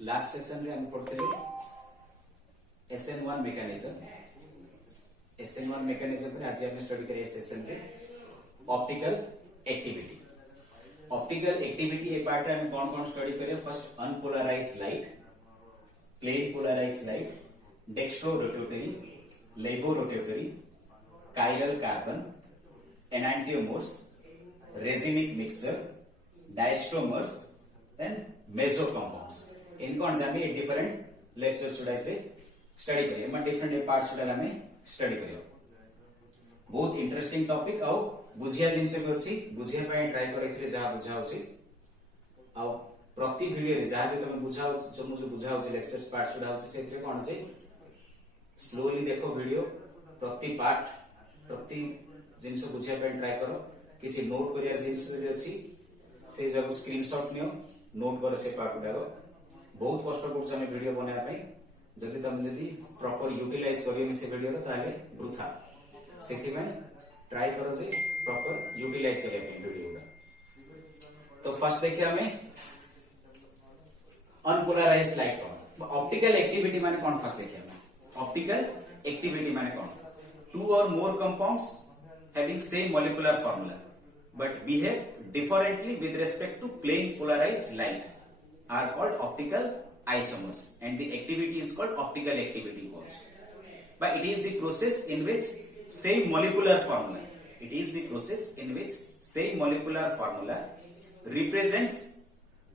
Last session रे हम पढ़ते SN1 मेकानिज्म पर आज हम स्टडी करें सेशन रे ऑप्टिकल एक्टिविटी ए पार्ट में कौन कौन स्टडी करें। First unpolarised light, plane polarised light, dextrorotatory, laevorotatory, chiral carbon, enantiomers, racemic mixture, diastereomers, then meso compounds. इनको हमें डिफरेंट लेक्चर स्टडी करिए डिफरेंट पार्ट्स स्टडी करियो। बहुत इंटरेस्टिंग टॉपिक आउ बुझिया जिनस भी अच्छी बुझिया ट्राई करते जहाँ बुझाऊँ आउ प्रति वीडियो जहाँ भी तुम बुझाऊ जो मुझे बुझाऊँ लेक्चर पार्ट गुड़ा से कौन जे स्लोली देखो वीडियो प्रति पार्ट प्रति जिनस बुझिया ट्राई कर किसी नोट कर जिनस अच्छी से जब स्क्रीनशॉट नियो नोट कर से पार्ट गुड़ा बहुत कष्ट कर वीडियो बनाया जदि तुम जदि प्रॉपर यूटिलाइज करियो से वीडियो ताले वृथा से ट्राई करो जे प्रॉपर यूटिलाइज करिया वीडियो गुड़ा। तो फर्स्ट देखिए हमें अनपोलराइज्ड लाइट कौन ऑप्टिकल एक्टिविटी माने कौन। फर्स्ट देखिए हमें ऑप्टिकल एक्टिविटी माने कौन। To or more compounds having same molecular formula but behave differently with respect to plain polarized light are called optical isomers and the activity is called optical activity also. But it is the process in which same molecular formula represents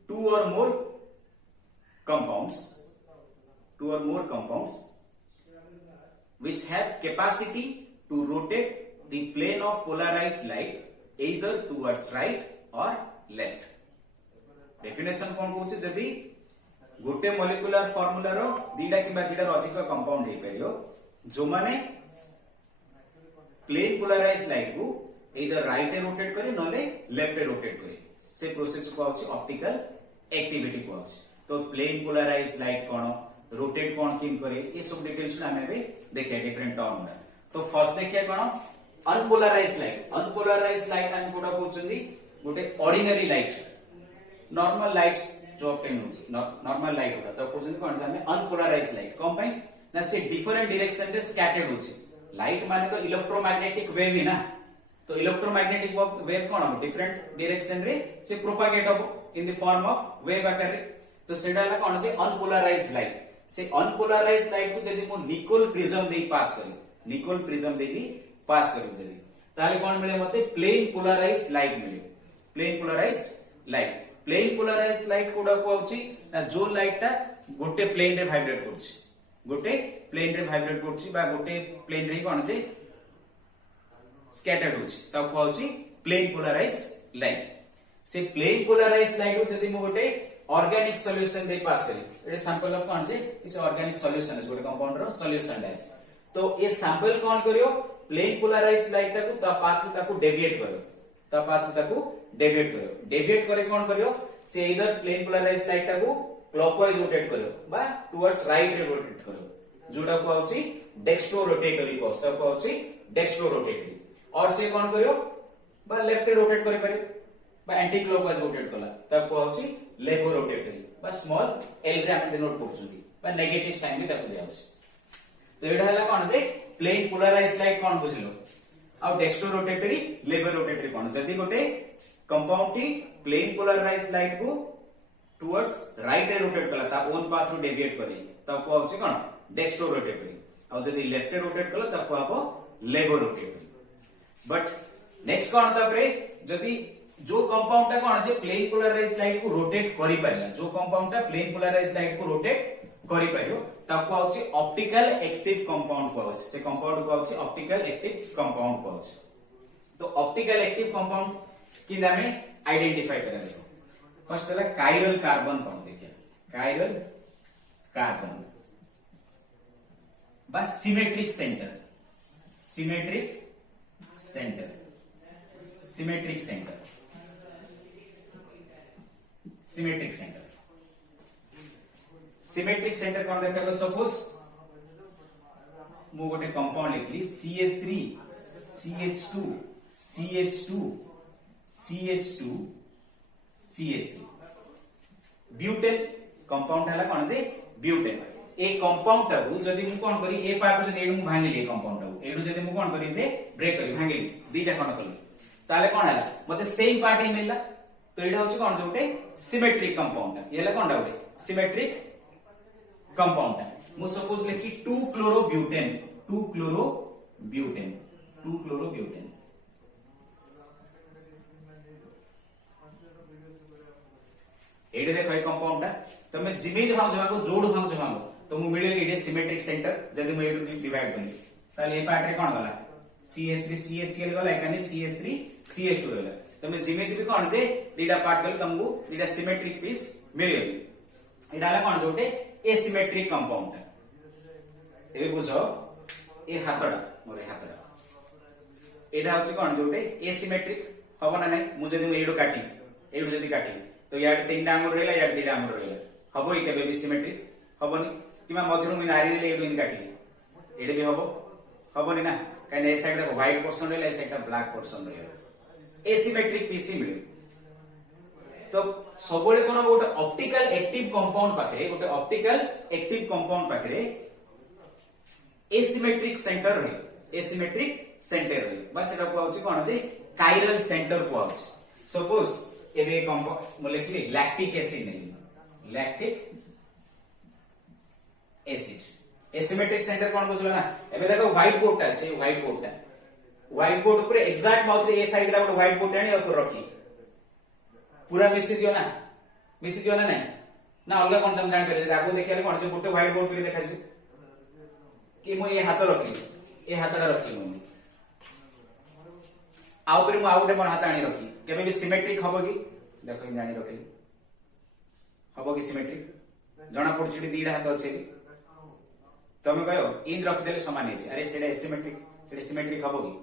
two or more compounds which have capacity to rotate the plane of polarized light either towards right or left. Definition कौन कहूँ जदि गोटे molecular formula रो दीटा कि दीटार अधिक compound हो पारियो जो माने plane polarised light को इधर राइट रोटेट करे नले लेफ्ट रोटेट करे से प्रोसेस को आउची ऑप्टिकल एक्टिविटी को आउची। तो प्लेन पोलराइज्ड लाइट कौन रोटेट कौन किन करे ये सब डिटेल्स हमें भी देखिए डिफरेंट टर्म। तो फर्स्ट देखिए कौन अनपोलराइज्ड लाइट हम कोडा कहउछंदी गोटे ऑर्डिनरी लाइट नॉर्मल लाइट्स जो ऑब्टेन होछि नॉर्मल लाइट होता तो कहउछंदी कोन से हमें अनपोलराइज्ड लाइट कोन पई ना से डिफरेंट डायरेक्शन रे स्कैटर्ड होछि। लाइट माने तो इलेक्ट्रोमैग्नेटिक वेव ही ना तो इलेक्ट्रोमैग्नेटिक वेव कोन हो डिफरेंट डायरेक्शन रे से प्रोपागेट हो in the form of wave आकार रे। तो सेडाला कोन से अनपोलराइज्ड लाइट से अनपोलराइज्ड लाइट को जदी मो निकोल प्रिज्म दे पास करी पास करूँ जब ताले कौन मिले मते प्लेन पोलराइज्ड लाइट मिले। प्लेन पोलराइज्ड लाइट कोडा को आउची ना जो लाइट टा गोटे प्लेन रे वाइब्रेट करछि बा गोटे प्लेन रे कोन जे स्कैटर्ड होछि तब को आउची प्लेन पोलराइज्ड लाइट। से प्लेन पोलराइज्ड लाइट को जदी मो गोटे ऑर्गेनिक सॉल्यूशन दे पास करी ए सैंपल ऑफ कोन जे इस ऑर्गेनिक सॉल्यूशन इज गोटे कंपाउंड रो सॉल्यूशन डाइस। तो ये सैंपल कौन करियो प्लेन पोलराइज्ड लाइट टाकू ता पाथ ताकू डेविएट करियो डेविएट करे कौन करियो से इधर प्लेन पोलराइज्ड लाइट टाकू क्लॉकवाइज रोटेट करियो बा टुवर्ड्स राइट रे रोटेट करियो जोडा को आउची डेक्स्ट्रोरोटेटरी को आउची डेक्स्ट्रोरोटेटरी और से कौन करियो बा लेफ्ट रे रोटेट करि पारे बा एंटी क्लॉकवाइज रोटेट कला तब को आउची लेबोरोटेटरी बा स्मॉल एल रे हम डिनोट करछुदी बा नेगेटिव साइन भी ताकू दियाउची। तो एटा हला कोन जे प्लेन पोलराइज्ड लाइट कौन बुझलो आ डेक्स्ट्रोरोटेटरी लेबोरोटेटरी कौन जदी गोटे कंपाउंड टी प्लेन पोलराइज्ड लाइट को टुवर्ड्स राइट रे रोटेट कला ता ओन पाथ रो डेविएट करी तब को आउची कोन डेक्स्ट्रोरोटेटरी आ जदी लेफ्ट रे रोटेट कला तब को आबो लेबोरोटेटरी। बट नेक्स्ट कौन तापरे जदी जो कंपाउंड टा कौन जे प्लेन पोलराइज्ड लाइट को रोटेट करि पाइला जो कंपाउंड टा प्लेन पोलराइज्ड लाइट को रोटेट करि पाइयो ताको आउची ऑप्टिकल एक्टिव कंपाउंड को आउची से कंपाउंड को आउची ऑप्टिकल एक्टिव कंपाउंड को आउची। तो ऑप्टिकल एक्टिव कंपाउंड कि नामे आइडेंटिफाई करा देखो। फर्स्ट है कायरल कार्बन कौन देखिए कायरल कार्बन बा सिमेट्रिक सेंटर कौन देखा सपोज मु गोटे कंपाउंड लिखली CH3 CH2 CH2 CH2 CH3 butane compound हला कोन जे ब्यूटेन ए कंपाउंड टाकू जदी मु कोन करी ए पार्ट जदी एडु मु भांगिली ए कंपाउंड टाकू एडु जदी मु कोन करी जे ब्रेक करी भांगिली दीटा कोन कली ताले कोन हला मते सेम पार्ट ही मिलला तो एडा होची कोन जोटे सिमेट्रिक कंपाउंड येला कोन डाउटे सिमेट्रिक कंपाउंड मु सपोज लेखी 2 क्लोरोब्यूटेन 2 क्लोरोब्यूटेन 2 क्लोरोब्यूटेन एडे देखो ए कंपाउंड तमे जिमेज भांग जको जोड़ भांग भांग तो मु मिले एडे सिमेट्रिक सेंटर जदी मु एडु डिवाइड करी ताले ए पार्ट रे कोन गला CH3 CHCl गला एकाने CH3 CH2 गला तमे जिमेज भी कोन जे दीटा पार्ट गले तमको दीटा सिमेट्रिक पीस मिले एडा ला कोन जोटे एसिमेट्रिक कंपाउंड ए बुझो ए हातडा मोरे हातडा एडा होचे कोन जोटे एसिमेट्रिक हबो ना नै मु जदी मु एडु काटी एडु जदी काटी तो यार 3 टा आंगुर रहला यार 2 टा आंगुर रहला हबो इ केबे भी सिमेट्रिक हबोनी किमा मझरु मु नारी ले एडु इन काटली एडे भी हबोनी ना काने ए साइड दा व्हाइट पोर्शन रहला ए साइड दा ब्लैक पोर्शन रहला एसिमेट्रिक पीसी मिले तो सबले कोन गोटे ऑप्टिकल एक्टिव कंपाउंड पाखरे गोटे ऑप्टिकल एक्टिव कंपाउंड पाखरे एसिमेट्रिक सेंटर रहे एसिमेट्रिक सेंटर रहे बस एटा को आउची कोन जे काइरल सेंटर को आउची सपोज एबे कंपाउंड म लिखली लैक्टिक एसिड नहीं लैक्टिक एसिड एसिमेट्रिक सेंटर कोन बुझला ना एबे देखो व्हाइट बोर्ड ता छै व्हाइट बोर्ड ऊपर एग्जैक्ट माउथ रे ए साइड रा गोटे व्हाइट बोर्ड आनी ऊपर रखी पूरा मिसी जियो ना नहीं ना अलग कोन तम जान करे आगो देखिले कोन जे गोटे व्हाइट बोर्ड पे देखा छै कि मु ए हाथ रखली ए हाथडा रखली मु आ ऊपर मु आउटे कोन हाथ आनी रखी केबे भी सिमेट्रिक हबो कि देखो इन जानी रखली हबो कि सिमेट्रिक जणा पड़छि कि दीडा हाथ अछि तमे कयो इन रख देले समान हे अरे सेडा एसिमेट्रिक सेडा सिमेट्रिक हबो कि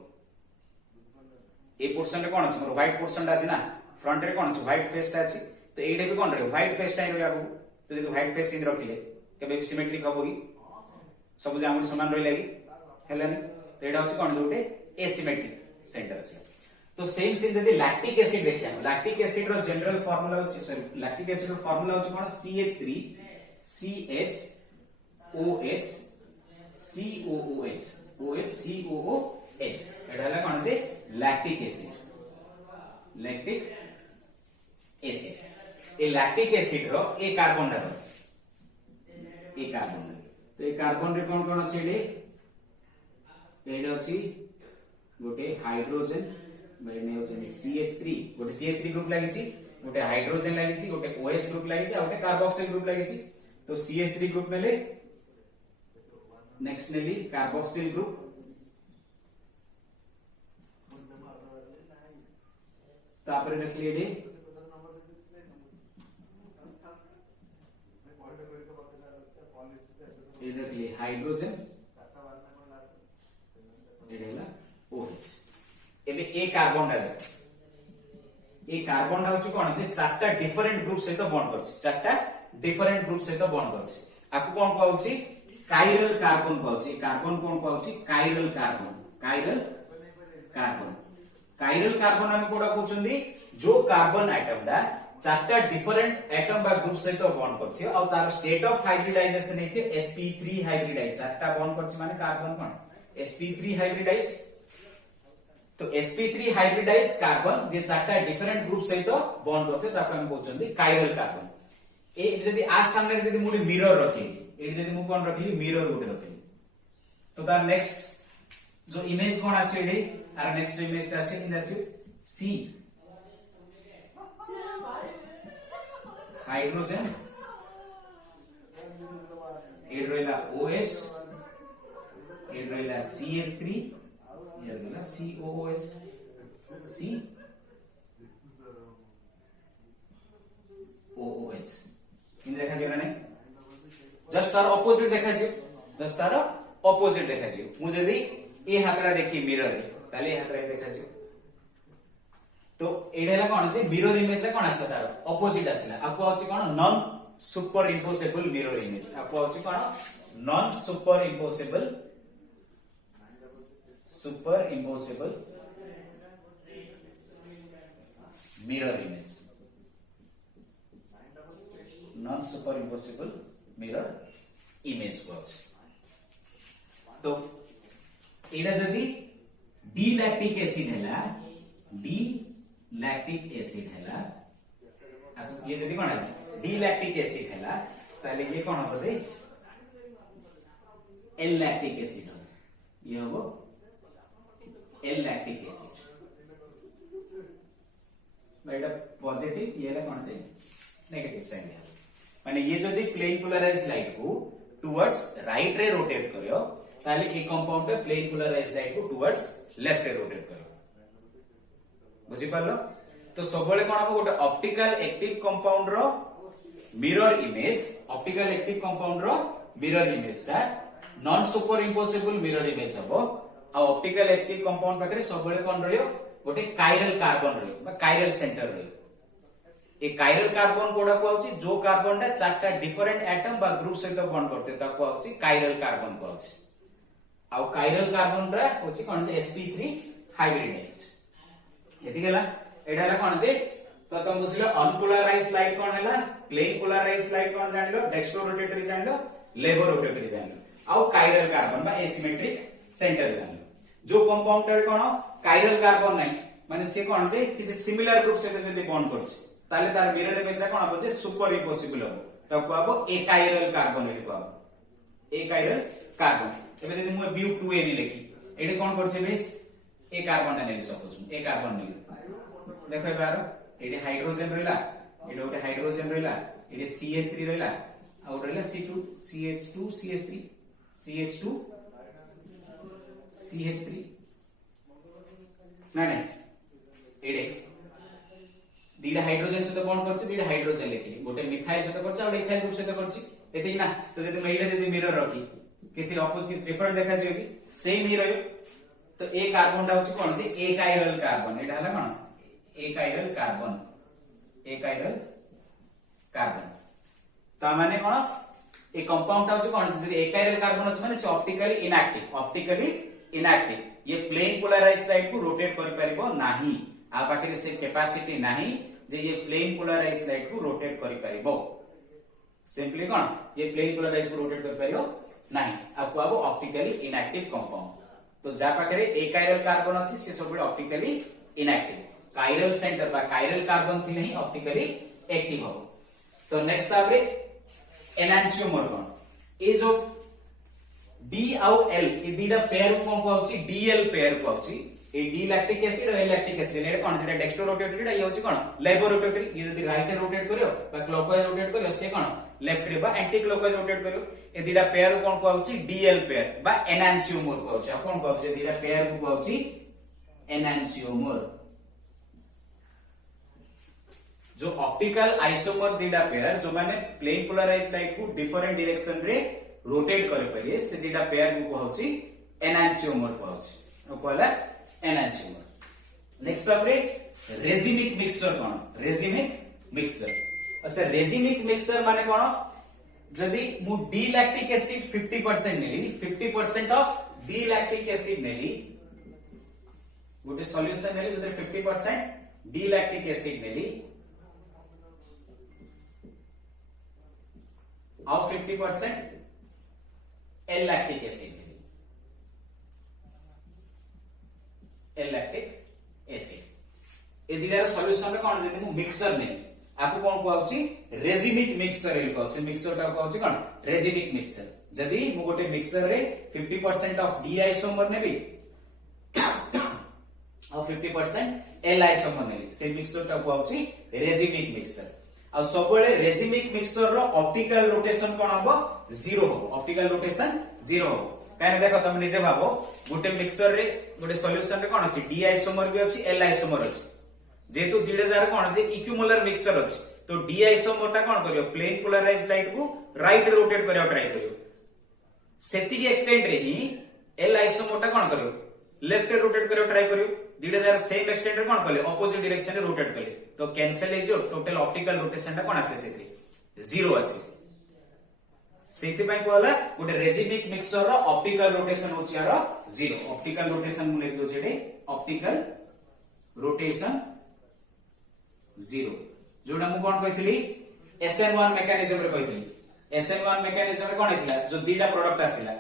ए पोर्शन रे कोन अछि मोर व्हाइट पोर्शन दा अछि ना फ्रंट रे कोन अछि व्हाइट फेस ता अछि तो एडे भी कोन रे व्हाइट फेस ता रे आगु तो जे व्हाइट फेस इन रखिले केबे भी सिमेट्रिक हबो कि सब जे आंगुर समान रहि लागि हेलानी तो एडा अछि कोन जोटे एसिमेट्रिक सेंटर अछि तो सेम सेम जदी लैक्टिक एसिड देखिया लैक्टिक एसिड रो जनरल फार्मूला होची सॉरी लैक्टिक एसिड रो फार्मूला होची कोन CH3 CHOH COOH OH COOH एडा हला कोन जे लैक्टिक एसिड ए लैक्टिक एसिड रो ए कार्बन रो ए कार्बन तो ए कार्बन रे कोन कोन अछि एडे अछि गोटे हाइड्रोजन मैंने CH3 गोटे CH3 ग्रुप लागि छि गोटे हाइड्रोजन लागि छि गोटे OH ग्रुप लागि छि आ गोटे कार्बोक्सिल ग्रुप लागि छि तो CH3 ग्रुप नेले नेक्स्ट नेली कार्बोक्सिल ग्रुप तापर रखली एडे एडे रखली हाइड्रोजन एडेला OH एबे ए कार्बन होची कोन जे चारटा डिफरेंट ग्रुप सहित बॉन्ड करछि चारटा डिफरेंट ग्रुप सहित बॉन्ड करछि आकु कोन कहउछि काइरल कार्बन कहउछि कार्बन कोन कहउछि काइरल कार्बन हम कोडा कहउछन्दी जो कार्बन एटम दा चारटा डिफरेंट एटम बा ग्रुप सहित बॉन्ड करथियो आ तार स्टेट ऑफ हाइब्रिडाइजेशन हेति sp3 हाइब्रिडाइज चारटा बॉन्ड करछि माने कार्बन कोन sp3 हाइब्रिडाइज तो sp3 हाइब्रिडाइज कार्बन जे चारटा डिफरेंट ग्रुप सहित बॉन्ड करथे ताको हम कहउछन्दी काइरल कार्बन ए जदी आज सामने जदी मुडी मिरर रखी ए जदी मु कोन रखली मिरर गोटे रखली तो तार नेक्स्ट जो इमेज कोन आछे एडी आर नेक्स्ट जो इमेज आछे इन आछे C हाइड्रोजन ए रहला OH ए रहला CH3 ये रहला COOH COOH इन देखा जे नै जस्ट तार ऑपोजिट देखा जे मु जदी ए हातरा देखि मिरर ताले ए हातरा देखा जे तो एडेला कोन जे मिरर इमेज ला कोन आस्ता तार ऑपोजिट आसला आपको आछि कोन non superimposable mirror image आपको आछि कोन non superimposable mirror image non superimposable mirror image को तो एटा जदी डी लैक्टिक एसिड हैला डी लैक्टिक एसिड हैला ये जदी कोन है डी लैक्टिक एसिड हैला ताले ये कोन हो जे एल लैक्टिक एसिड हो ये हो एल लैक्टिक एसिड बेटा पॉजिटिव ये ला कोन जे नेगेटिव साइन है माने ये जदी प्लेन पोलराइज्ड लाइट को टुवर्ड्स राइट रे रोटेट करियो ताले ए कंपाउंड पे प्लेन पोलराइज्ड लाइट को टुवर्ड्स लेफ्ट रे रोटेट करियो बुझी पालो तो सबले कोन हो गोटे ऑप्टिकल एक्टिव कंपाउंड रो mirror image optical active compound रो मिरर इमेज ता non superimposable mirror image हबो आ ऑप्टिकल एक्टिव कंपाउंड पाखरे सबले कोन रहियो गोटे काइरल कार्बन रहियो बा काइरल सेंटर रहियो ए काइरल कार्बन कोडा को आउची जो कार्बन ता चारटा डिफरेंट एटम बा ग्रुप सहित बॉन्ड करते ता को आउची काइरल कार्बन को आउची आ काइरल कार्बन रा होची कोन से sp3 हाइब्रिडाइज्ड यदि गला एडा ला कोन जे तो तुम बुझिलो अनपोलराइज्ड लाइट कोन हैला प्लेन पोलराइज्ड लाइट कोन जानिलो डेक्स्ट्रो रोटेटरी जानिलो लेवो रोटेटरी जानिलो आ काइरल कार्बन बा एसिमेट्रिक सेंटर जानिलो जो कंपाउंड रे कोन काइरल कार्बन नै माने से कोन जे किसी सिमिलर ग्रुप सहित जदी बॉन्ड करछ ताले तार मिरर इमेज रा कोन आबो जे सुपर इम्पोसिबल हो त को आबो एकाइरल कार्बन हे को आबो एकाइरल कार्बन एबे जदी मु bu2n लिखी एडे कोन करछे बेस ए कार्बन ने लेली सपोज ए कार्बन ने देखो बारो एडे हाइड्रोजन रहला एडे ओटे हाइड्रोजन रहला एडे CH3 रहला आ ओटे रहला C2 CH2 CH3 CH2 CH3 ना नहीं एडे दीडा हाइड्रोजन से बॉन्ड करछि दीडा हाइड्रोजन लिखली गोटे मिथाइल से करछि और इथाइल ग्रुप से करछि एते ना तो जदी महिला जदी मिरर रखी किसी ऑपोजिट किसी डिफरेंट देखा जियो कि सेम ही रहयो तो ए कार्बन दा होछि कोन जे एकाइरल कार्बन एटा हला कोन एकाइरल कार्बन ता माने कोन ए कंपाउंड दा होछि कोन जे एकाइरल कार्बन होछि माने से ऑप्टिकली इनएक्टिव ये प्लेन पोलराइज्ड लाइट को रोटेट कर परिबो नाही आ पाखरे से कैपेसिटी नाही जे ये प्लेन पोलराइज्ड लाइट को रोटेट कर परिबो सिंपली कोन ये प्लेन पोलराइज्ड को रोटेट कर परिबो नाही आपको आबो ऑप्टिकली इनएक्टिव कंपाउंड तो जा पाखरे एकाइरल कार्बन अछि से सब ऑप्टिकली इनएक्टिव काइरल सेंटर बा काइरल कार्बन थिले ही ऑप्टिकली एक्टिव हो तो नेक्स्ट आपरे एनांसियोमर कोन ए जो डी आउ एल ए दीडा पेयर कोन को आउची डीएल पेयर को आउची ए डी लैक्टिक एसिड और एल लैक्टिक एसिड ने कोन जेटा डेक्स्ट्रो रोटेटरी ये होची कोन लेवो रोटेटरी ये जदी राइट रे रोटेट करियो बा क्लॉकवाइज रोटेट करियो से कोन लेफ्ट रे बा एंटी क्लॉकवाइज रोटेट करियो ए दीडा पेयर कोन को आउची डीएल पेयर बा एनांसियोमर को आउची कोन को आउची दीडा पेयर को आउची एनांसियोमर जो ऑप्टिकल आइसोमर दीडा पेयर जो माने प्लेन पोलराइज्ड लाइट को डिफरेंट डायरेक्शन रे रोटेट करे परिए से दीडा पेयर को होची एनांसियोमर को होची कोला एनांसियोमर नेक्स्ट आपरे रेजिमिक मिक्सचर कोन रेजिमिक मिक्सचर अच्छा रेजिमिक मिक्सचर माने कोन जदी मु डी लैक्टिक एसिड 50% नेली 50% ऑफ डी लैक्टिक एसिड नेली गोटे सॉल्यूशन नेली जदी 50% डी लैक्टिक एसिड नेली और 50% एल लैक्टिक एसिड ए दिलार सॉल्यूशन रे कोन जदी मु मिक्सचर ने आपको कोन कहउची रेजिमिक मिक्सचर रे कहउची मिक्सचर ता कहउची कोन रेजिमिक मिक्सचर जदी मु गोटे मिक्सचर रे 50% ऑफ डी आइसोमर नेबी और 50% एल आइसोमर नेबी से मिक्सचर ता कहउची रेजिमिक मिक्सचर आ सबले रेजिमिक मिक्सचर रो ऑप्टिकल रोटेशन कोन हबो 0 हो ऑप्टिकल रोटेशन 0 हो काहे देखो तुम निजे भाबो गोटे मिक्सचर रे गोटे सॉल्यूशन रे कोन अछि डी आइसोमर भी अछि एल आइसोमर अछि जेतु 2000 कोन जे इक्विमोलर मिक्सचर अछि तो डी आइसोमर ता कोन करियो प्लेन पोलराइज्ड लाइट को राइट रोटेट करियो ट्राई करियो सेति के एक्सटेंट रे ही एल आइसोमर ता कोन करियो लेफ्ट रोटेट करियो ट्राई करियो 2000 सेम एक्सटेंट रे कोन करले ऑपोजिट डायरेक्शन रे रोटेट करले तो कैंसिल हे जो टोटल ऑप्टिकल रोटेशन ता कोन आसे सेति 0 आसे सेति पय कोला गोटे रेजिमिक मिक्सचर रो ऑप्टिकल रोटेशन होछि यार 0 ऑप्टिकल रोटेशन मु लिख दो जेडे ऑप्टिकल रोटेशन 0 जोडा मु कोन कहितली SN1 मेकानिज्म रे कहितली SN1 मेकानिज्म रे कोन हेतिला जो दीटा प्रोडक्ट आस्तिला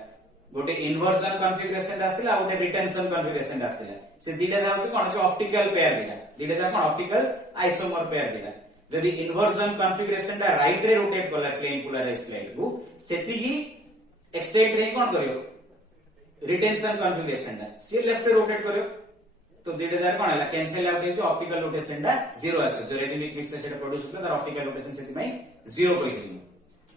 गोटे इन्वर्जन कॉन्फ़िगरेशन आस्तिला आ गोटे रिटेंशन कॉन्फ़िगरेशन आस्तिला से दीटा जाउछ कोन जो ऑप्टिकल पेयर दीटा जा कोन ऑप्टिकल आइसोमर पेयर दीटा जदि इन्वर्जन कॉन्फ़िगरेशन दा राइट रे रोटेट करला प्लेन पोलराइज्ड स्लाइड को सेति ही एक्सटेंड रे कोन करियो रिटेंशन कॉन्फ़िगरेशन दा से लेफ्ट रे रोटेट करियो तो 2000 कोन हला कैंसिल आउट हे जो ऑप्टिकल रोटेशन दा 0 आसे जो रेजिमिक मिक्सचर सेटा प्रोड्यूस होता तार ऑप्टिकल रोटेशन सेति मै 0 कहिथिलु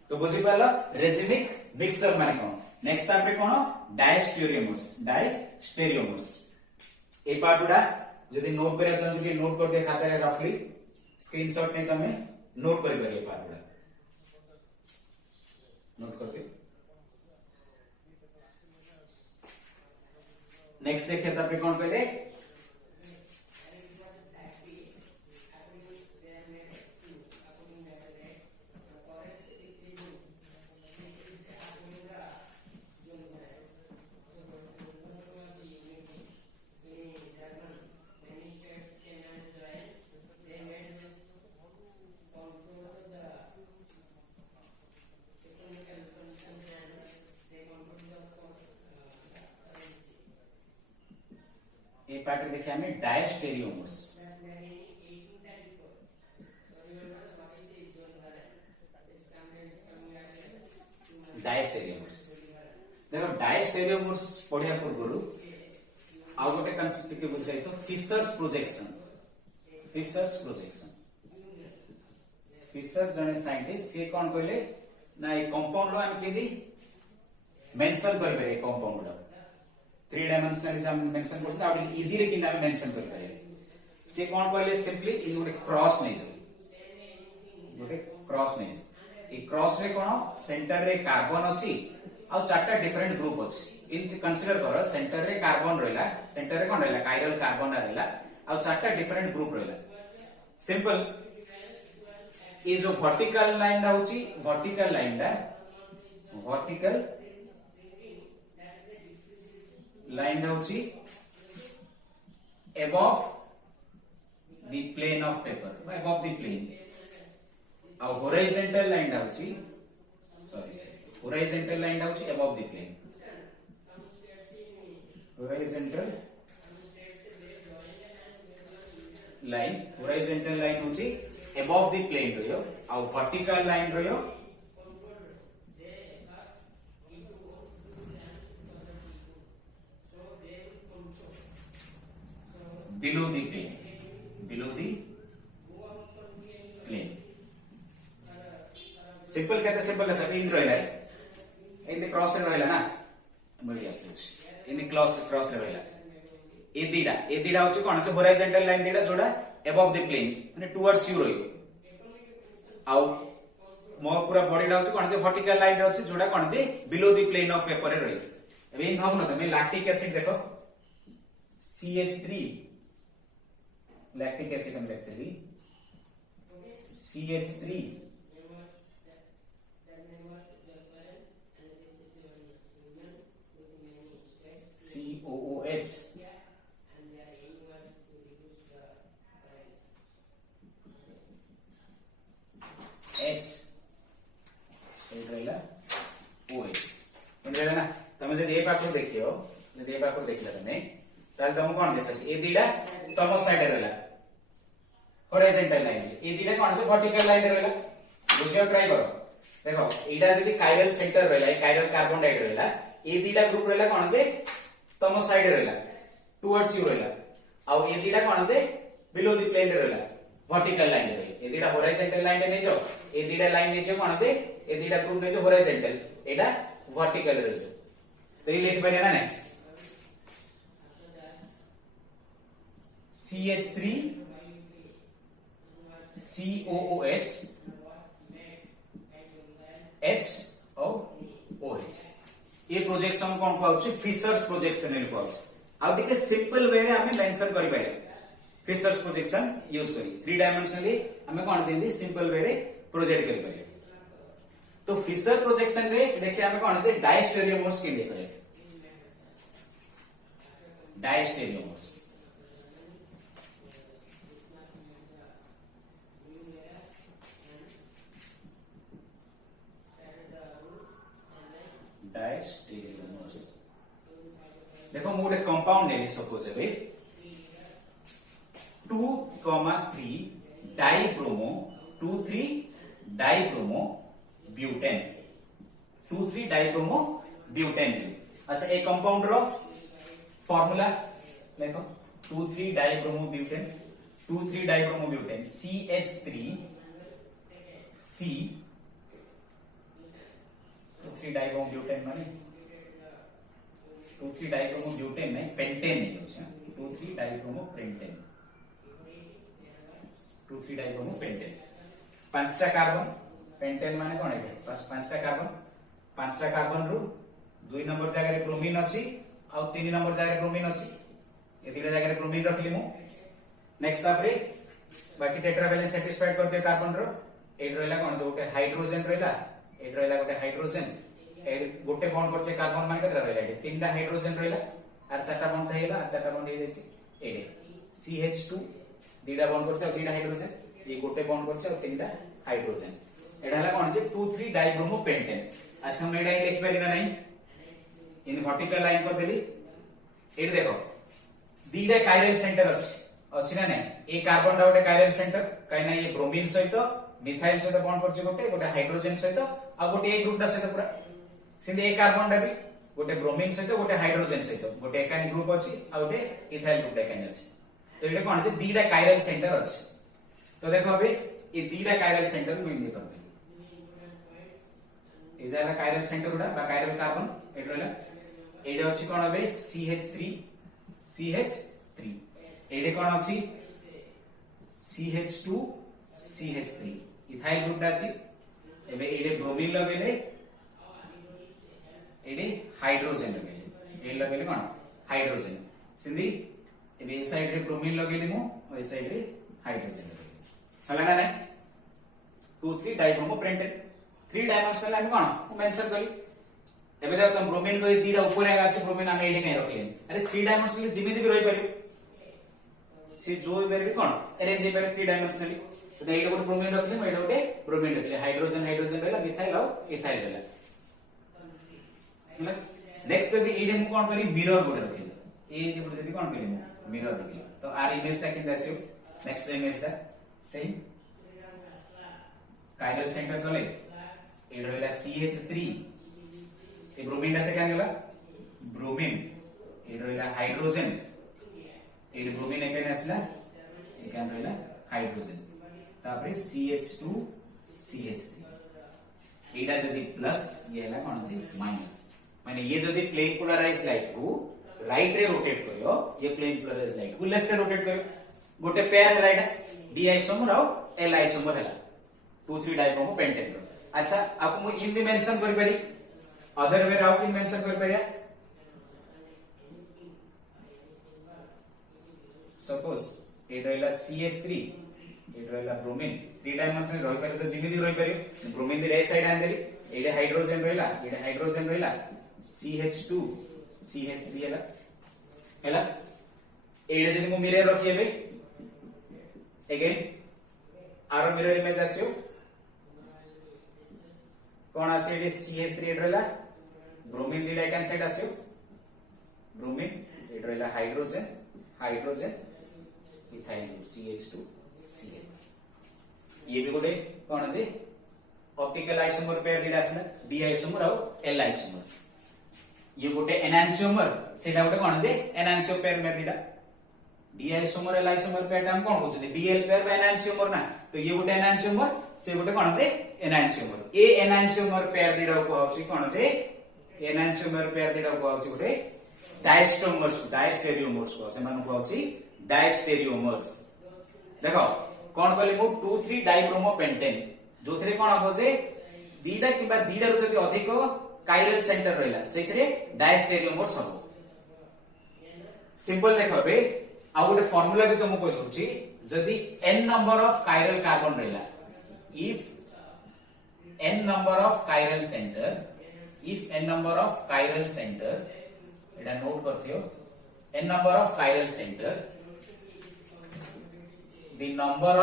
तो बुझि पाला रेजिमिक मिक्सचर माने कोन नेक्स्ट तापर कोन डायस्टेरियोमर्स ए पार्टुडा जदि नोट करिया चाहू कि नोट कर दे खाता रे रफली स्क्रीनशॉट में तमे नोट करि परिए पार्टुडा नोट करके नेक्स्ट देखिए तापर कोन कहले ए पार्ट देखिए हमें डायस्टेरियोमर्स देखो डायस्टेरियोमर्स पढ़िया पूर्व आउ गोटे कॉन्सेप्ट के बुझाई तो फिशर्स प्रोजेक्शन फिशर जने साइंटिस्ट से कौन कहले ना ये कंपाउंड हम केदी मेंशन कर पारे कंपाउंड 3 डायमेंशनल हम मेंशन करछा आ इजी रे किंदा मेंशन कर पारे से कौन कहले सिंपली इन गोटे क्रॉस नै ए क्रॉस रे कोन सेंटर रे कार्बन अछि आ चारटा डिफरेंट ग्रुप अछि इन कंसीडर करो सेंटर रे कार्बन रहला सेंटर रे कोन रहला कायरल कार्बन रहला आ चारटा डिफरेंट ग्रुप रहला सिंपल ये जो वर्टिकल लाइन होची वर्टिकल लाइन होची above the plane of paper above the plane आ horizontal line होची horizontal line होची above the plane horizontal line होची above the plane रहियो आ vertical line रहियो below the plane सिंपल कहते सिंपल देखा इन रहला इन क्रॉस रे रहला ना बढ़िया सोच इन क्रॉस रे रहला ए दीडा होची कोन जो होराइजंटल लाइन दीडा जोडा above the plane माने टुवर्ड्स यू रहियो आउ मो पूरा बॉडी डा होची कोन जे वर्टिकल लाइन रे होची जोडा कोन जे below the plane of paper रे रहियो एबे इन भाव न तमे लैक्टिक एसिड देखो CH3 लैक्टिक एसिड हम लिखते हैं CH3 COOH H रहला OH इन रहला ना तमे जे ए पाखर देखियो जे ए पाखर देखला तमे ताले तम कोन देखत ए दीडा तम साइड रहला हॉरिजॉन्टल लाइन ए दीडा कोन से वर्टिकल लाइन रहला बुझियो ट्राई करो देखो एडा जदी कायरल सेंटर रहला ए कायरल कार्बन डाइड रहला ए दीडा ग्रुप रहला कोन से तम साइड रहला टुवर्ड्स यू रहला आ ए दीडा कोन से बिलो द प्लेन रहला वर्टिकल लाइन रहला ए दीडा हॉरिजॉन्टल लाइन ने जो ए दीडा लाइन ने जो कोन से ए दीडा ग्रुप ने जो हॉरिजॉन्टल एडा वर्टिकल रहला तो ये लिख पारे ना नेक्स्ट CH3 COOH H और OH ये प्रोजेक्शन कोन कहउछि फिशर्स प्रोजेक्शन रे कहउछि आ टिके सिंपल वे रे हमें मेंशन करि पारे फिशर्स प्रोजेक्शन यूज करी 3 डायमेंशनली हमें कोन जेंदी सिंपल वे रे प्रोजेक्ट करि पारे तो फिशर प्रोजेक्शन रे देखिए हमें कोन जे डायस्टेरियोमर्स के लिए करे डायस्टेरियोमर्स डायस्टेरियोमर्स। देखो मु गोटे कंपाउंड नेली सपोज एबे 2,3 dibromo 2,3 dibromobutane 2,3 dibromobutane. अच्छा ए कंपाउंड रो फार्मूला देखो 2,3 dibromobutane 2,3 dibromobutane CH3 C 2,3 dibromobutane माने 2,3 डाइब्रोमो ब्यूटेन नहीं पेंटेन नहीं होछ 2,3 डाइब्रोमो पेंटेन 2,3 डाइब्रोमो पेंटेन पांचटा कार्बन पेंटेन माने कोन है पांचटा कार्बन रु 2 नंबर जगह रे ब्रोमीन अछि आ 3 नंबर जगह रे ब्रोमीन अछि ए दिना जगह रे ब्रोमीन रखली मु नेक्स्ट आपरे बाकी टेट्रा वैलेंस सैटिस्फाइड करते कार्बन रो एड रहला कोन जो गोटे हाइड्रोजन रहला एड रहला गोटे हाइड्रोजन एड गोटे बॉन्ड करछे कार्बन मान केतरा रहला एड तीनटा हाइड्रोजन रहला आर चारटा बॉन्ड थैला आर चारटा बॉन्ड हे जायछि एड CH2 दीडा बॉन्ड करछे और दीडा हाइड्रोजन ये गोटे बॉन्ड करछे और तीनटा हाइड्रोजन एडा हला कोन जे 2,3 डाइब्रोमो पेंटेन। अच्छा हम एडा लिख पारि ना नहीं इन वर्टिकल लाइन कर देली एड देखो दीडा कायरल सेंटर अछि ना नहीं ए कार्बन डा गोटे कायरल सेंटर काई ना ये ब्रोमीन सहित मिथाइल सहित बॉन्ड करछ गोटे हाइड्रोजन सहित आ गोटे ए ग्रुप डा सहित पूरा सिंधे ए कार्बन डा भी गोटे ब्रोमीन सहित गोटे हाइड्रोजन सहित गोटे एकानी ग्रुप अछि आ गोटे इथाइल ग्रुप एकानी अछि तो एटा कोन जे दीडा कायरल सेंटर अछि तो देखो अबे ए दीडा कायरल सेंटर में इंदे करते ए जाला कायरल सेंटर उडा बा कायरल कार्बन एडरला एडे अछि कोन अबे CH3 एडे कोन अछि CH2 CH3 इथाइल ग्रुप डा अछि एबे एडे ब्रोमीन लगेले एडे हाइड्रोजन लगेले ए लगेले कोन हाइड्रोजन सिंधी एबे ए साइड रे ब्रोमीन लगेले मु और ए साइड रे हाइड्रोजन लगेले हला ना 2,3 डाइब्रोमो पेंटेन 3 डायमेंशनल लाइन कोन मु मेंशन कली एबे देखो तुम ब्रोमीन को दीडा ऊपर आगा अछि ब्रोमीन हम एडे नै रखले अरे 3 डायमेंशनली जिमिति भी रहि पारि से जो बेरे भी कोन अरेंज हे पारे 3 डायमेंशनली तो एडे गोटे ब्रोमीन रखले एडे गोटे ब्रोमीन रखले हाइड्रोजन रहला मिथाइल और इथाइल रहला हला नेक्स्ट यदि एडे मु कोन करी मिरर गोटे रखले ए गोटे जदी कोन करी मु मिरर रखले तो आर इमेज ता किन दसियो नेक्स्ट इमेज ता सेम कायरल सेंटर चले एड रहला CH3 ए ब्रोमीन से क्या निकला ब्रोमीन एड रहला हाइड्रोजन एड ब्रोमीन एके नसला एकान रहला हाइड्रोजन तापरे CH2 CH3 एडा जदी प्लस ये हला कोन जे माइनस माने ये जदी प्लेन पोलराइज लाइट को राइट रे रोटेट करियो ये प्लेन पोलराइज लाइट को लेफ्ट रे रोटेट करियो गोटे पेयर है लाइट डी आइसोमर और एल आइसोमर है 2,3 डाइब्रोमो पेंटेन। अच्छा आपको मु इन भी मेंशन करि पारि अदर वे राउ किन मेंशन करि पारिया सपोज एड रहला CH3 एड रहला ब्रोमीन 3 डायमेंशनल रहि पारि तो जिमिति रहि पारि ब्रोमीन दे ए साइड आन देली एडे हाइड्रोजन रहला CH2 CH3 हैला एडे जदी मु मिरर रखिएबे अगेन आरो मिरर इमेज आसियो कोन आसियो एडे CH3 एड रहला ब्रोमीन दे right hand side आसियो bromine add रहला हाइड्रोजन इथाइल CH2 CH ये भी गोटे कोन जे ऑप्टिकल आइसोमर पेयर दिला आसना डी आइसोमर और एल आइसोमर ये गोटे एनांसियोमर सेटा गोटे कोन जे एनांसियो पेयर में दिला D isomer L isomer pair हम कोन कहउछ डीएल पेयर बा एनांसियोमर ना तो ये गोटे एनांसियोमर से गोटे कोन जे एनांसियोमर ए एनांसियोमर पेयर दिला कहउछ कोन जे एनांसियोमर पेयर दिला कहउछ गोटे डायस्टेरियोमर्स को से मान कहउछ डायस्टेरियोमर्स देखो कोन कहले मु 2,3 डाइब्रोमो पेंटेन जोथरे कोन हो जे दीडा किबा दीडा रु जति अधिक कायरल सेंटर रहला सेथरे डायस्टेरियोमर्स हो सिंपल देखो बे आ गोटे फार्मूला भी तुमको कहउची जदी n number of chiral carbon रहला if n number of chiral center एटा नोट करथियो n number of chiral center the number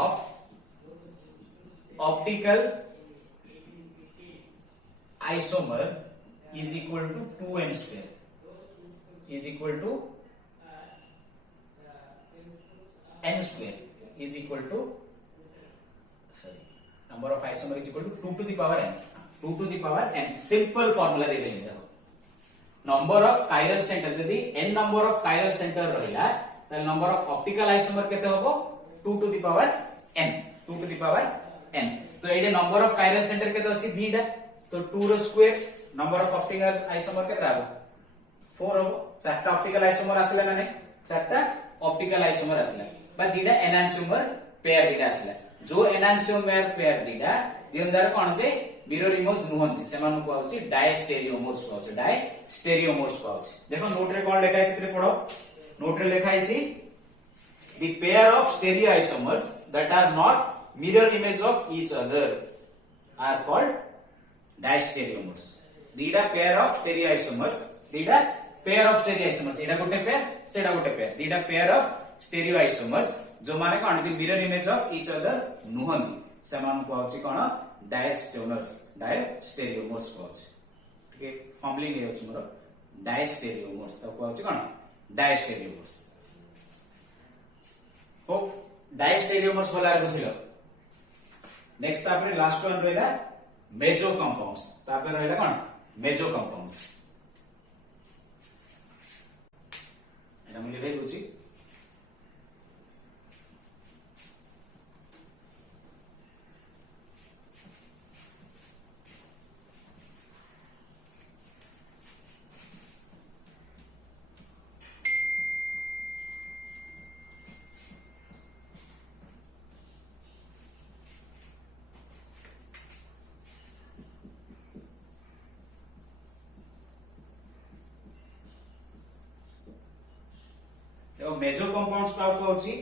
of optical isomer is equal to 2n square is equal to n square is equal to sorry number of isomer is equal to 2 to the power n 2 to the power n simple formula दे देंगे देखो number of chiral center यदि n number of chiral center रहिला त number of optical isomer केते होबो 2 to the power n 2 to the power n तो एडे number of chiral center केते अछि दीटा तो 2 रो square number of optical isomer केते रहबो 4 होबो चारटा optical isomer आसला माने चारटा optical isomer आसला बा दीटा enantiomer pair दीटा आसला जो enantiomer pair दीटा जेन जार कोन जे mirror image नुहंती सेमान को आउची डायस्टेरियोमर्स को आउची डायस्टेरियोमर्स को आउची देखो नोट रे कोन लिखा है पढो नोट रे लिखा है the pair of stereoisomers that are not mirror image of each other are called diastereomers दीटा pair of stereoisomers दीटा pair of stereoisomers एडा गोटे pair सेडा गोटे pair दीटा pair of stereoisomers जो माने कोन जे mirror image of each other नुहंती सेमान को आउची कोन diastereomers को आउची ठीक है फॉर्मुलिंग हे अछि मोर डायस्टेरियोमर्स त को आउची कोन डायस्टेरियोमर्स होप डायस्टेरियोमर्स बोला बुझिलो नेक्स्ट तापर लास्ट वन रहला मेजो कंपाउंड्स तापर रहला कोन मेजो कंपाउंड्स एना मुली रे बुझी major compounds का आपको होची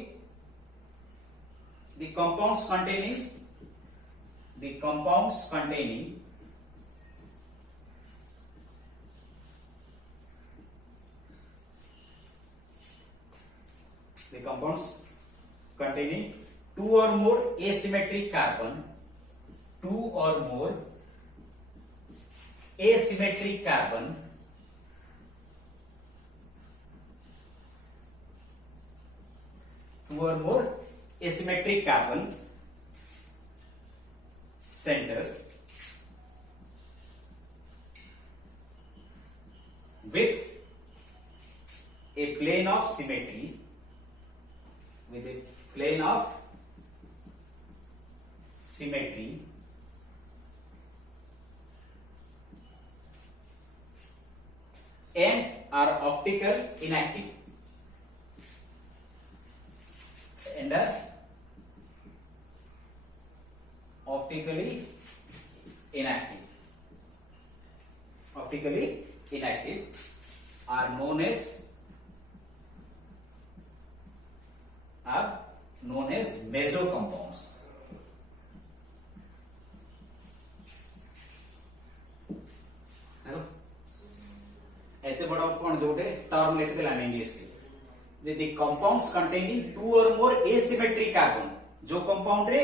the compounds containing the compounds containing two or more asymmetric carbon two or more asymmetric carbon two or more asymmetric carbon centers with a plane of symmetry and are optical inactive and are optically inactive are known as meso compounds एते बड़ा कोन Jote term लिख देला English के the compounds containing two or more asymmetric carbon जो compound रे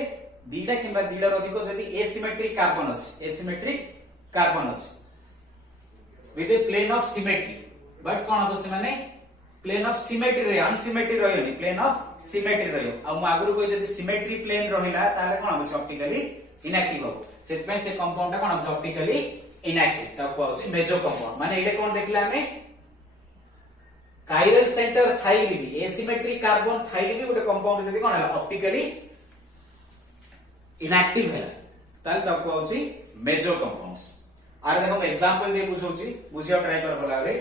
दीटा किबा दीटा अधिक जदी asymmetric carbon अछि with a plane of symmetry but कोन हो से माने plane of symmetry रे unsymmetry रहयनी plane of symmetry रहय आ म आगरु कोइ जदी symmetry plane रहिला ताले कोन हो ऑप्टिकली इनएक्टिव हो सेत पे से कंपाउंड कोन हो ऑप्टिकली इनएक्टिव तब को होची मेजो कंपाउंड माने एडे कोन देखला हमें chiral center थाइली भी asymmetric carbon थाइली भी गोटे कंपाउंड जदी कोन है ऑप्टिकली इनएक्टिव है ताल तब को होची मेजो कंपाउंड्स आर देखो एग्जांपल दे बुझौची बुझियो ट्राई कर बोला रे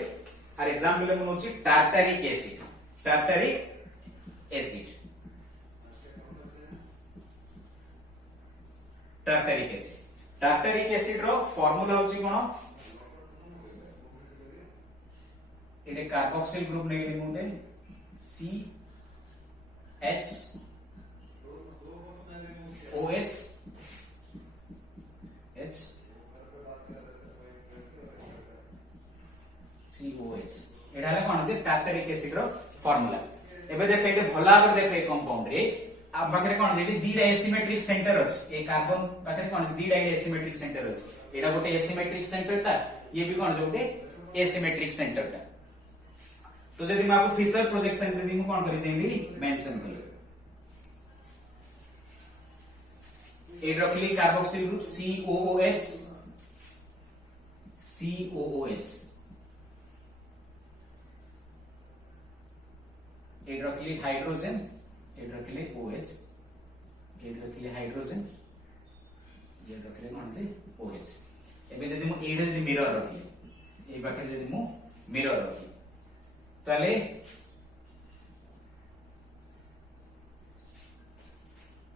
आर एग्जांपल ले मनोची टार्टारिक एसिड टार्टारिक एसिड रो फार्मूला होची कोन इटे कार्बोक्सिल ग्रुप ने लिखुंदे CHOH एडाले कोन जे टार्टारिक एसिड रो फार्मूला एबे देख एटे भला कर देख ए कंपाउंड रे आ आ पाखरे कोन जेडी दीटा एसिमेट्रिक सेंटर अछि ए कार्बन पाखरे कोन दीटा एसिमेट्रिक सेंटर अछि एटा गोटे एसिमेट्रिक सेंटर ता ये भी कोन जोटे एसिमेट्रिक सेंटर ता तो जदी मैं आपको फिशर प्रोजेक्शन जदी मैं कोन करि जेंदी मेंशन करी hydroxyl carboxyl group COOH hydroxyl hydrogen hydroxyl OH hydroxyl hydrogen hydroxyl कोन जे OH एबे जदी मु एडे जदी मिरर रखी ए पाखे जदी मु मिरर रखी ताले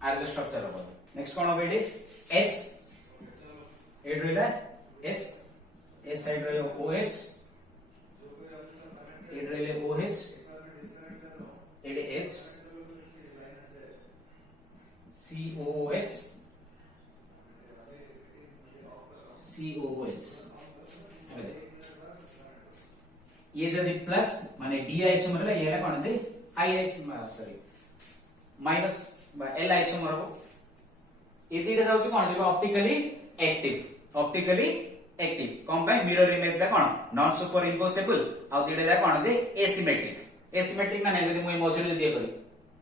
आर जो स्ट्रक्चर हो नेक्स्ट कोन हो एडे H एड रहिला H S साइड रहियो OH एड रहिले OH एड H COOH ये जदी प्लस माने D आइसोमर ला ये कोन जे I sorry minus L isomer हो ए दिटा जाउ छ कोन जे optically active come by mirror image ला कोन नॉन सुपर इम्पोसिबल आ दिटा जा कोन जे एसिमेट्रिक ना नै जदी मु मॉड्यूल दिए करी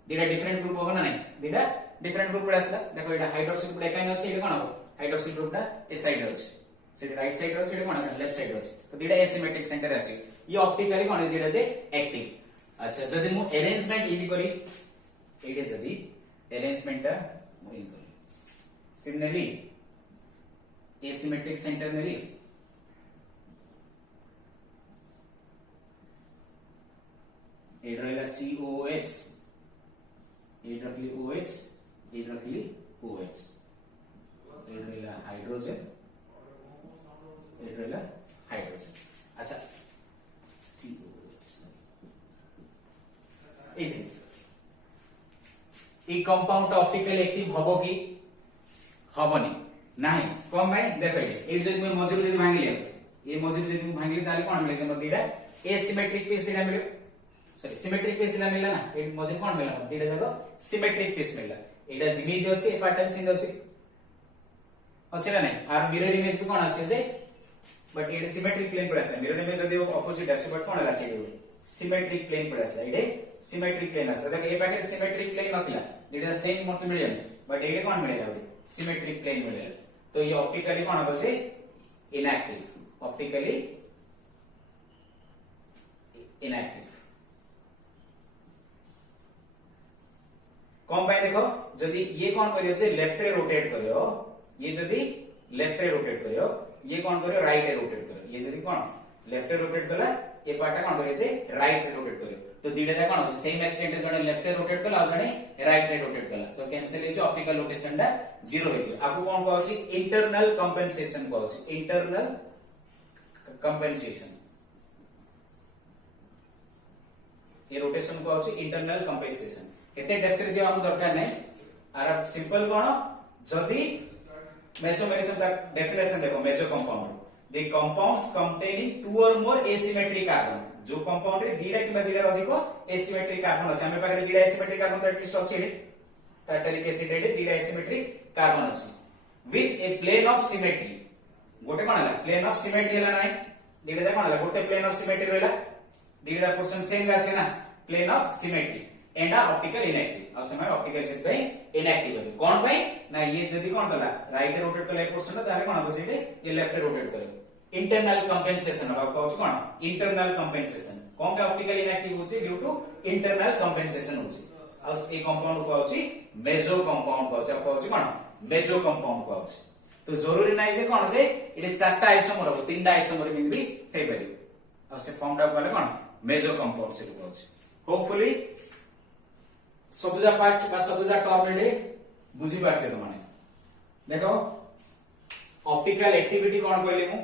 दिटा डिफरेंट ग्रुप होगा ना नै दिटा डिफरेंट ग्रुप पड़ासला देखो एटा हाइड्रोक्सिल ग्रुप एकाइन अछि एटा कोन हो हाइड्रोक्सिल ग्रुपटा ए साइड अछि से राइट साइड अछि एटा कोन लेफ्ट साइड अछि तो दिटा एसिमेट्रिक सेंटर अछि ये ऑप्टिकली कोन दिटा जे एक्टिव अच्छा जदी मु अरेंजमेंट इदी करी एडे जदी अरेंजमेंट ता मु इन करी सिमिलरली एसिमेट्रिक सेंटर नेली एड्रोला COOH एड्रोक्सिल OH एड्रोक्सिल OH एड्रोला हाइड्रोजन अच्छा COH ए कंपाउंड ऑप्टिकली एक्टिव हबो कि हबनी नाही कम भाई देखो ए जदी मैं मॉड्यूल जदी भांगिले ए मॉड्यूल जदी भांगिले ताले कोन मिले जे दिटा एसिमेट्रिक पीस दिटा मिले सॉरी सिमेट्रिक पीस दिला मिलला ना ए मॉड्यूल कोन मिलला दिटा देखो सिमेट्रिक पीस मिलला एटा जिमी दोसी ए पार्ट सिन दोसी अछि ना नहीं आर मिरर इमेज भी कोन आसे जे बट एटा सिमेट्रिक प्लेन पर आसे मिरर इमेज जदी ऑपोजिट आसे बट कोन आसे एटा सिमेट्रिक प्लेन पर आसे एटा सिमेट्रिक प्लेन आसे देखो ए पाखे सिमेट्रिक प्लेन नथिला दिटा सेम मत मिले बट एटा कोन मिलेला सिमेट्रिक प्लेन मिलेला तो ये ऑप्टिकली कौन हो से इनएक्टिव ऑप्टिकली इनएक्टिव कौन पाए देखो जदी ये कौन करियो जे लेफ्ट रे रोटेट करियो ये जदी लेफ्ट रे रोटेट करियो ये कौन करियो राइट रे रोटेट करियो ये जदी कौन लेफ्ट रे रोटेट कला ये पार्ट कौन करियो से राइट रे रोटेट करियो तो दिडा जा कौन सेम एक्सटेंट जने लेफ्ट रे रोटेट कला और जने राइट रे रोटेट कला तो कैंसिल हे जो ऑप्टिकल रोटेशन दा 0 हे जो आपको कौन कहउची इंटरनल कंपेंसेशन कहउची इंटरनल कंपेंसेशन ये रोटेशन कहउची इंटरनल कंपेंसेशन एते डेप्थ रे जे आपको दरकार नै आर सिंपल कोन जदी मेसोमेरिज्म दा डेफिनेशन देखो meso compound the compounds containing two or more asymmetric carbon जो कंपाउंड रे दीटा किबा दीटा अधिक एसिमेट्रिक कार्बन अछि हमें पाखे दीटा एसिमेट्रिक कार्बन तो एटलिस्ट अछि टार्टरिक एसिड रे दीटा एसिमेट्रिक कार्बन अछि with a plane of symmetry गोटे कोन हला प्लेन ऑफ सिमेट्री हला नै दीटा जा कोन हला गोटे प्लेन ऑफ सिमेट्री रहला दीटा पोर्शन सेम आसे ना plane of symmetry and optical inactive और समय ऑप्टिकल से पे इनएक्टिव है कौन भाई ना ये जदी कौन कला राइट रोटेट कला पोर्शन ताले कौन हो सेटे ये लेफ्ट रोटेट करे इंटरनल कंपेंसेशन अब कहउछ कौन इंटरनल कंपेंसेशन कौन पे ऑप्टिकल इनएक्टिव होची ड्यू टू इंटरनल कंपेंसेशन होची और ए कंपाउंड कहउची मेजो कंपाउंड कहउछ कौन मेजो कंपाउंड कहउछ तो जरूरी नाही जे कौन जे इटे चारटा आइसोमर हो तीनटा आइसोमर भी हे पारि और से फॉर्म डाउन वाले कौन मेजो कंपाउंड से कहउछ होपफुली सबुजा पार्ट का सबुजा टर्म रे बुझी पारथे तो माने देखो ऑप्टिकल एक्टिविटी कोन कहले मु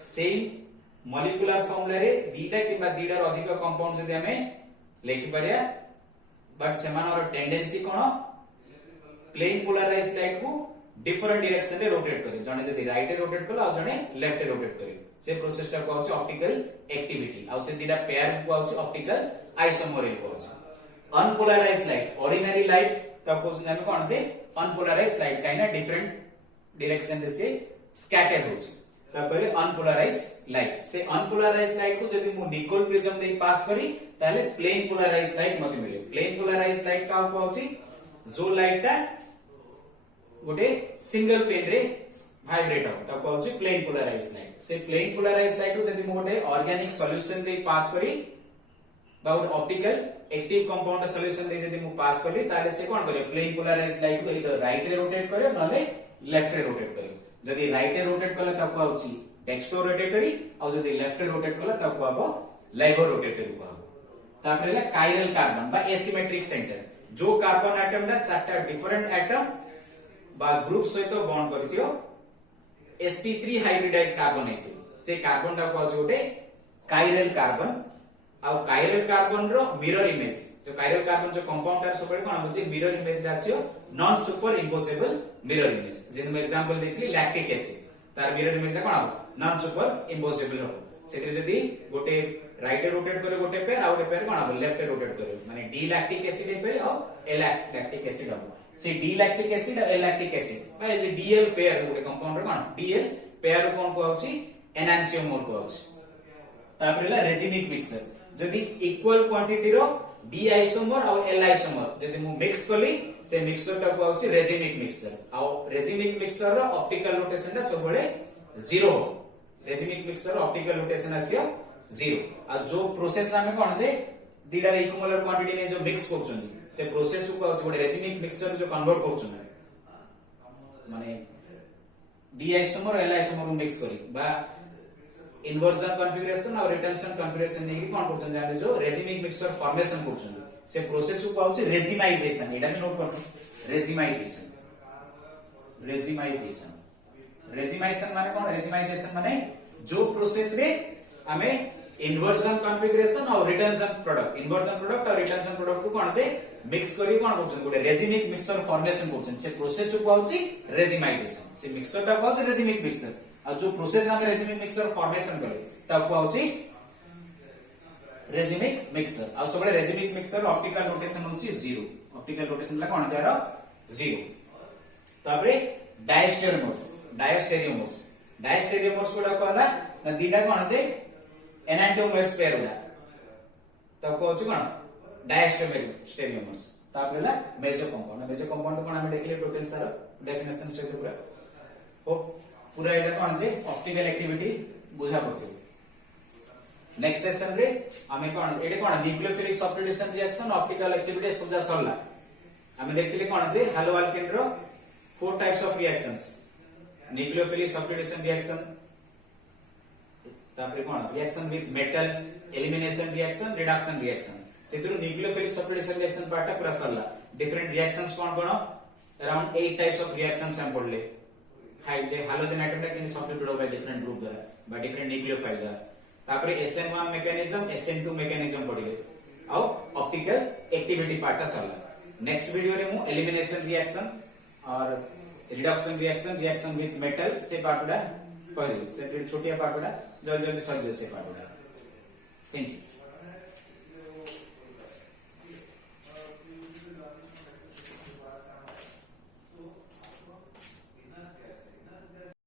सेम मॉलिक्यूलर फॉर्मूला रे दीटा किबा दीटा अधिक कंपाउंड जदी हमें लेखि परिया बट सेमानर टेंडेंसी कोन प्लेन पोलराइज्ड लाइट को डिफरेंट डायरेक्शन रे रोटेट करे जने जदी राइट रे रोटेट कला और जने लेफ्ट रे रोटेट करे से प्रोसेस टा कहउछ ऑप्टिकल एक्टिविटी और से दीटा पेयर कहउछ ऑप्टिकल आइसोमर कहउछ अनपोलाराइज लाइट ऑर्डिनरी लाइट तब को हम कोन जे अनपोलाराइज लाइट काइना डिफरेंट डायरेक्शन रे से स्कैटर होची तापर अनपोलाराइज लाइट से अनपोलाराइज लाइट को जदि मु निकोल प्रिज्म दे पास करी ताले प्लेन पोलाराइज लाइट मते मिले प्लेन पोलाराइज लाइट का होची जो लाइट ता गोटे सिंगल पेन रे वाइब्रेट हो तब कहउची प्लेन पोलाराइज लाइट से प्लेन पोलाराइज लाइट को जदि मु गोटे ऑर्गेनिक सॉल्यूशन दे पास करी बाउट ऑप्टिकल एक्टिव कंपाउंड सॉल्यूशन दे जदि मु पास करी ताले से कोन करे प्लेन पोलाराइज लाइट को इधर राइट रे रोटेट करे नले लेफ्ट रे रोटेट करे जदि राइट रे रोटेट कला तब कहउची डेक्स्ट्रो रोटेटरी और जदि लेफ्ट रे रोटेट कला तब कहबो लेवो रोटेटरी कहबो तापर ले कायरल कार्बन बा एसिमेट्रिक सेंटर जो कार्बन एटम दा चारटा डिफरेंट एटम बा ग्रुप सहित बॉन्ड करथियो sp3 हाइब्रिडाइज कार्बन हेथि से कार्बन दा कहउची गोटे कायरल कार्बन आ कायरल कार्बन रो मिरर इमेज जो कायरल कार्बन जो कंपाउंड आर सबरे कोन होची मिरर इमेज रासियो non superimposable mirror image जेन में एग्जांपल देखली लैक्टिक एसिड तार मिरर इमेज ला कोन हो नॉन सुपर इम्पोसिबल हो सेतिर जदी गोटे राइट रे रोटेट करे गोटे पेयर आ गोटे पेयर कोन हो लेफ्ट रे रोटेट करे माने डी लैक्टिक एसिड हे पेयर और ए लैक्टिक एसिड हो से डी लैक्टिक एसिड और ए लैक्टिक एसिड बा जे डीएल पेयर गोटे कंपाउंड रे कोन डीएल पेयर कोन को होची एनांसियोमर को होची तापर ला रेजिनिक मिक्सचर जदी equal quantity rho D isomer और एल आइसोमर जदी मु मिक्स कली से मिक्सचर टा को होची रेजिनिक मिक्सचर और रेजिनिक मिक्सचर रो ऑप्टिकल रोटेशन टा सब बळे 0 हो रेजिनिक मिक्सचर रो ऑप्टिकल रोटेशन आसियो 0 आ जो प्रोसेस में कोन जे दीडा इक्वल क्वांटिटी ने जो मिक्स करछन से प्रोसेस को गोटे रेजिनिक मिक्सचर जो कन्वर्ट करछन माने डी आइसोमर और एल आइसोमर मिक्स करी बा इन्वर्जन कॉन्फ़िगरेशन और रिटेंशन कॉन्फ़िगरेशन नेकी कोन करछन जाने जो रेजिनिक मिक्सचर फॉर्मेशन करछन से प्रोसेस को पाउची रेजिमाइजेशन एटा नोट करतो रेजिमाइजेशन रेजिमाइजेशन माने कोन रेजिमाइजेशन माने जो प्रोसेस रे हमें इन्वर्जन कॉन्फ़िगरेशन और रिटेंशन प्रोडक्ट और रिटेंशन प्रोडक्ट को कोन से मिक्स करी कोन करछन गोटे रेजिनिक मिक्सचर फॉर्मेशन करछन से प्रोसेस को पाउची रेजिमाइजेशन से मिक्सचर टा पाउची रेजिनिक मिक्सचर और जो प्रोसेस में रेजिनिक मिक्सचर फॉर्मेशन करे तब को होची रेजिनिक मिक्सचर और सबले रेजिनिक मिक्सचर ऑप्टिकल रोटेशन होची 0 ऑप्टिकल रोटेशन ला कोन जारो 0 तापरे डायस्टेरियोमर्स को कहला ना दीटा कोन जे एनांटियोमर्स पेयर उडा तब को होची कोन डायस्टेरियोमर्स तापरे ला मेसो कंपाउंड तो कोन हम देखले टोटल सारा डेफिनेशन से पूरा हो पूरा एटा कोन जे ऑप्टिकल एक्टिविटी बुझा पड़छ नेक्स्ट सेशन रे हमें कोन एटे कोन nucleophilic substitution reaction optical activity सुजा सरला हमें देखतिले कोन जे हेलो अल्केन रो 4 types of reactions nucleophilic substitution reaction तापरे कोन reaction with metals elimination reaction reduction reaction सेतिर न्यूक्लियोफिलिक सब्स्टिट्यूशन रिएक्शन पार्ट पूरा सरला डिफरेंट रिएक्शंस कोन अराउंड 8 टाइप्स ऑफ रिएक्शंस हम पढ़ले हाइड जे हाइड्रोजन एटम टा किन सब्स्टिट्यूट बाय डिफरेंट ग्रुप द्वारा बाय डिफरेंट न्यूक्लियोफाइल द्वारा तापरे SN1 मेकानिज्म SN2 मेकानिज्म पढ़ले और ऑप्टिकल एक्टिविटी पार्ट सरला नेक्स्ट वीडियो रे मु एलिमिनेशन रिएक्शन और रिडक्शन रिएक्शन विथ मेटल से पार्ट कहली से छोटिया पार्ट जल्दी जल्दी सर से पार्ट थैंक यू।